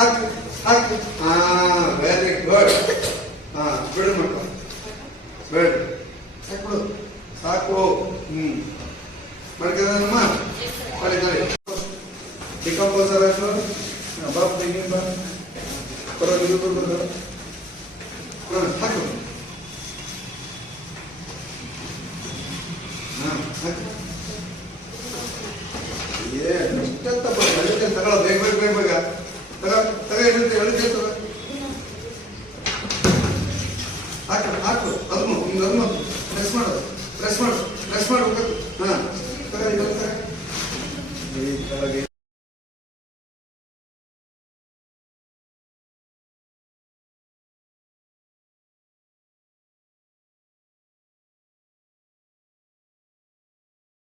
ಹಾಕು ಹಾಕು. Very good. ಬಿಡು ಮಕ್ಕ, ಬೇಡ ಸಾಕು ಸಾಕು. ಮಾಡ್ಕೊಂಡಮ್ಮ ಮಾಡಿದ್ದಾರೆ ಡಿಕಂಪೋಸರ್ ಆಯ್ತು. ಬಾಪ್ ತೆಗಿ ಬಾ, ಬರೋ ನೀವು ಹಾಕು. ಎಷ್ಟಂತ ತಗೊಳ, ಬೇಗ ಬೇಗ ಬೇಗ ಬೇಗ ತಗ ಹಾಕು ಹಾಕು. ಅದು ಹಿಂಗೆ ಅದು ಪ್ರೆಸ್ ಮಾಡು ಪ್ರೆಸ್ ಮಾಡು ಪ್ರೆಸ್ ಮಾಡು.